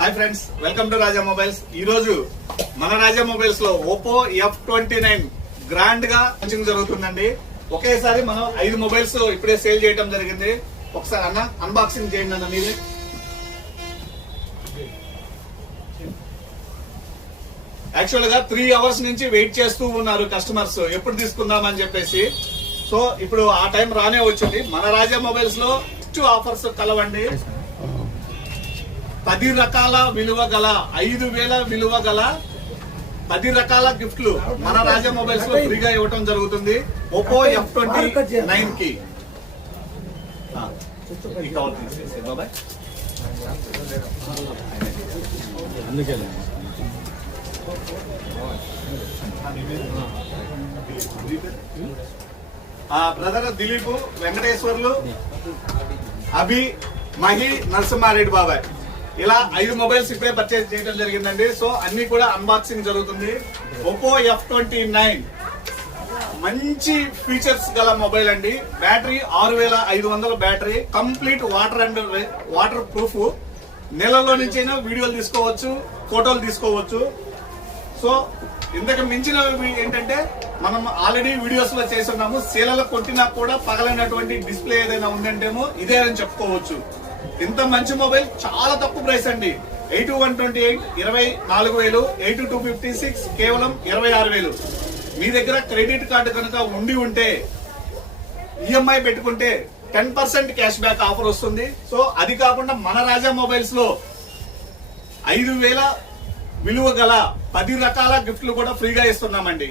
Hi friends, welcome to Raja mobiles. ఈ రోజు మన రాజా మొబైల్స్ లో ఓపో F29 గ్రాండ్ గా లాంచింగ్ జరుగుతుందండి. ఒకేసారి మనం 5 మొబైల్స్ ఇప్పుడే సేల్ చేయడం జరిగింది. ఒకసారి అన్న అన్బాక్సింగ్ చేయండి అన్న మీరే. యాక్చువల్ గా 3 అవర్స్ నుంచి వెయిట్ చేస్తూ ఉన్నారు కస్టమర్స్ ఎప్పుడు తీసుకుందామని చెప్పేసి. సో ఇప్పుడు ఆ టైం రానే వచ్చింది. మన రాజా మొబైల్స్ లో ఆఫర్స్ కలవండి. 10 రకాల విలువ గల 5,000 విలువ గల 10 రకాల గిఫ్ట్లు మన రాజా మొబైల్స్ లో ఫ్రీగా ఇవ్వడం జరుగుతుంది. ఓపో F29 కి బ్రదర్ దిలీప్, వెంకటేశ్వర్లు, అభి, మహి, నరసింహారెడ్డి బాబాయ్ ఇలా 5 మొబైల్స్ ఇప్పుడే పర్చేజ్ చేయడం జరిగిందండి. సో అన్ని కూడా అన్బాక్సింగ్ జరుగుతుంది. ఓపో F29 మంచి ఫీచర్స్ గల మొబైల్ అండి. Battery 6500 battery, complete water proof. నెలలో నుంచైనా వీడియోలు తీసుకోవచ్చు, ఫోటోలు తీసుకోవచ్చు. సో ఇంతకు మించినవి ఏంటంటే మనం ఆల్రెడీ వీడియోస్ లో చేస్తున్నాము. సేలలో కొట్టినా కూడా పగలైనటువంటి డిస్ప్లే ఏదైనా ఉందంటేమో ఇదే అని చెప్పుకోవచ్చు. ఇంత మంచి మొబైల్ చాలా తక్కువ ప్రైస్ అండి. 8128 24,000, 8256 కేవలం 26,000. మీ దగ్గర క్రెడిట్ కార్డు కనుక ఉంటే ఈఎంఐ పెట్టుకుంటే 10% క్యాష్ బ్యాక్ ఆఫర్ వస్తుంది. సో అది కాకుండా మన రాజా మొబైల్స్ లో 5,000 విలువ గల 10 రకాల గిఫ్ట్లు కూడా ఫ్రీగా ఇస్తున్నామండి.